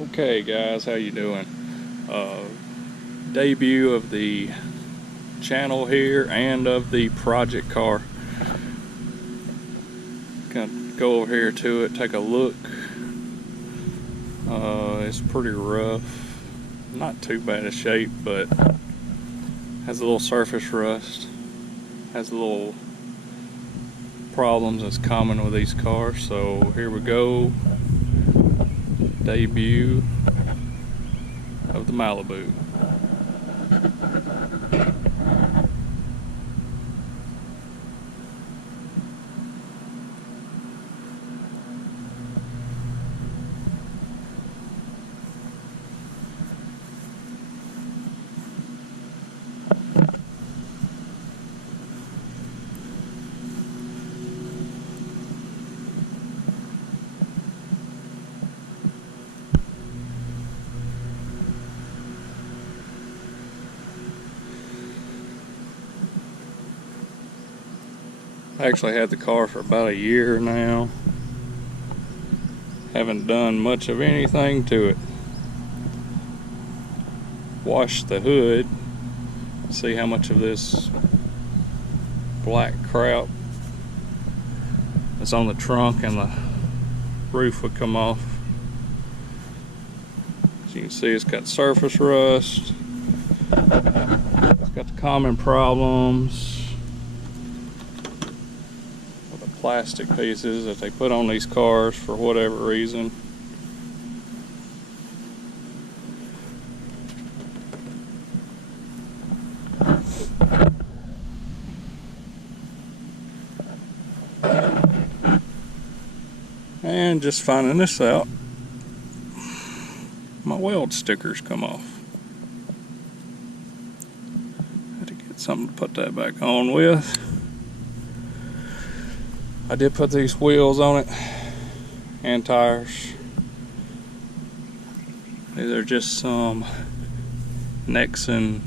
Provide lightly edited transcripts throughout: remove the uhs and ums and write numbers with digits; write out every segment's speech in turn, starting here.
Okay guys, how you doing? Debut of the channel here and of the project car. Gonna go over here to it, take a look. It's pretty rough, not too bad a shape, but has a little surface rust, has a little problems that's common with these cars. So here we go. Debut of the Malibu. I actually had the car for about a year now. Haven't done much of anything to it. Washed the hood. See how much of this black crap that's on the trunk and the roof would come off. As you can see, it's got surface rust. It's got the common problems plastic pieces that they put on these cars for whatever reason. And just finding this out, my weld stickers come off. Had to get something to put that back on with. I did put these wheels on it and tires. These are just some Nexen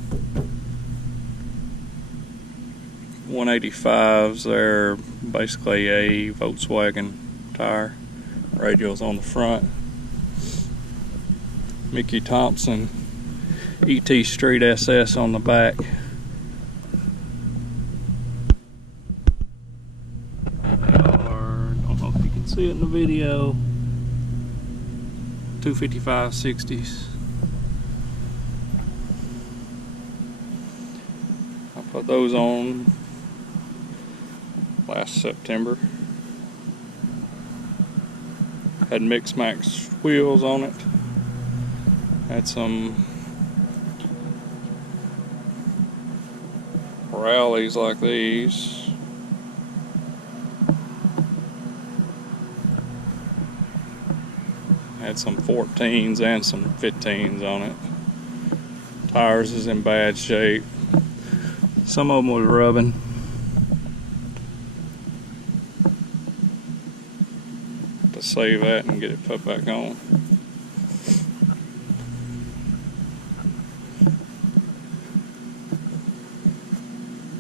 185s. They're basically a Volkswagen tire. Radials on the front. Mickey Thompson ET Street SS on the back. See it in the video. 255 60s. I put those on last September. Had mix max wheels on it. Had some rallies like these. Had some 14s and some 15s on it. Tires is in bad shape. Some of them was rubbing. To save that and get it put back on.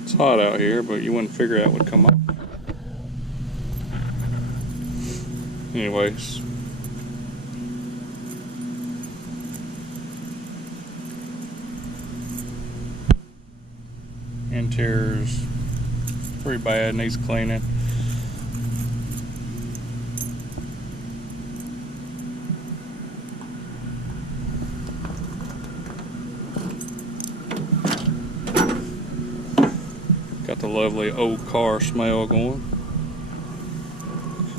It's hot out here, but you wouldn't figure that would come off. Anyways. Interior's pretty bad, needs cleaning. Got the lovely old car smell going.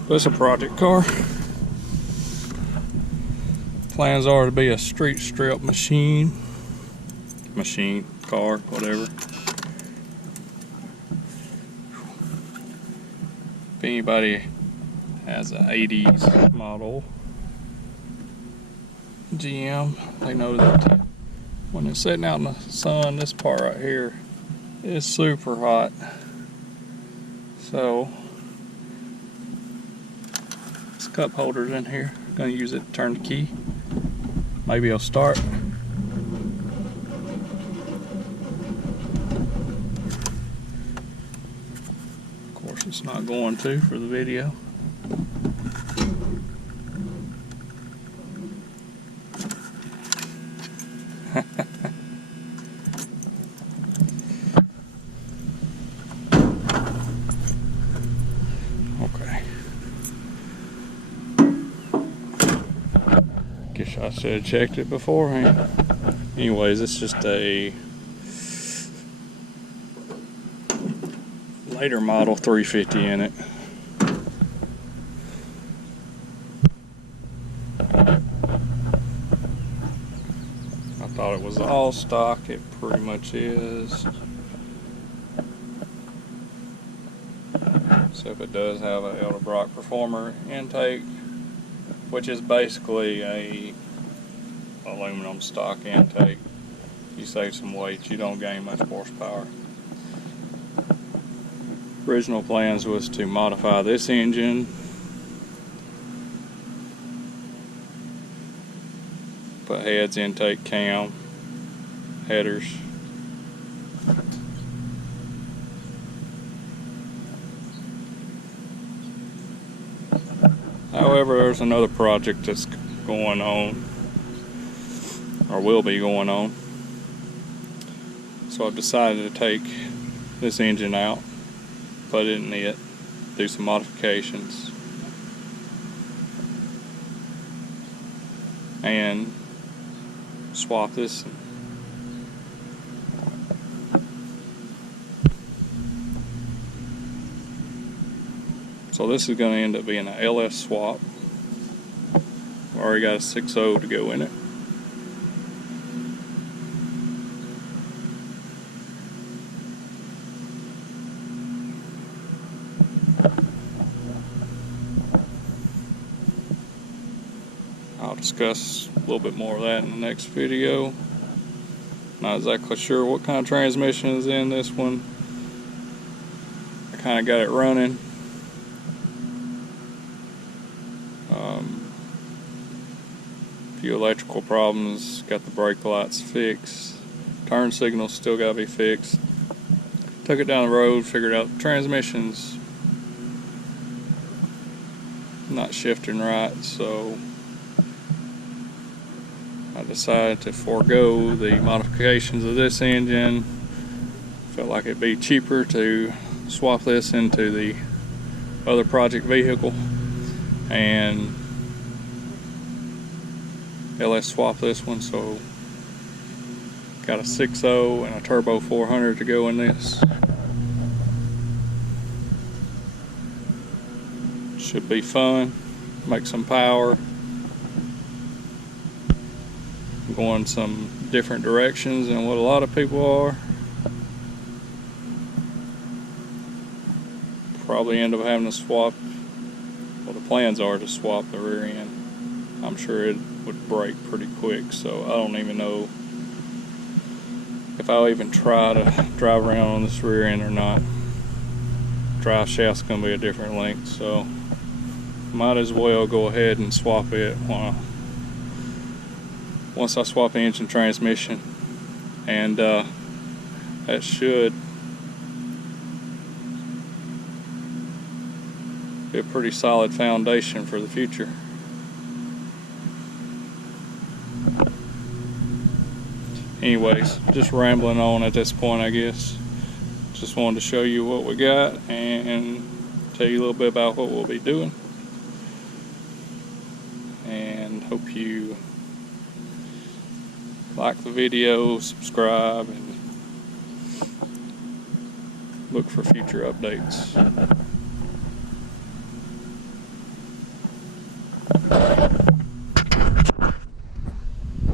But it's a project car. Plans are to be a street strip car, whatever. If anybody has an 80s model GM, they know that when it's sitting out in the sun, this part right here is super hot. So this cup holder's in here. I'm gonna use it to turn the key. Maybe it'll start. Of course, it's not going to for the video. Guess I should have checked it beforehand. Anyways, it's just a later model 350 in it. I thought it was all stock. It pretty much is. So if it does have a Edelbrock Performer intake, which is basically a aluminum stock intake, you save some weight, you don't gain much horsepower. Original plans was to modify this engine, put heads, intake, cam, headers. However, there's another project that's going on, or will be going on. So I've decided to take this engine out, put it in it, do some modifications, and swap this. So this is going to end up being an LS swap. Already got a 6.0 to go in it. I'll discuss a little bit more of that in the next video. Not exactly sure what kind of transmission is in this one. I kind of got it running. Few electrical problems, got the brake lights fixed, turn signals still got to be fixed. Took it down the road, figured out the transmission's not shifting right, so I decided to forego the modifications of this engine. Felt like it'd be cheaper to swap this into the other project vehicle and LS swap this one. So got a 6.0 and a turbo 400 to go in this. Should be fun, make some power, going some different directions than what a lot of people are. Probably end up having to swap, well, the plans are to swap the rear end. I'm sure it would break pretty quick, so I don't even know if I'll even try to drive around on this rear end or not. Drive shaft's gonna be a different length, so might as well go ahead and swap it once I swap the engine transmission, and that should be a pretty solid foundation for the future. Anyways, just rambling on at this point, I guess. Just wanted to show you what we got and tell you a little bit about what we'll be doing. And hope you like the video, subscribe, and look for future updates.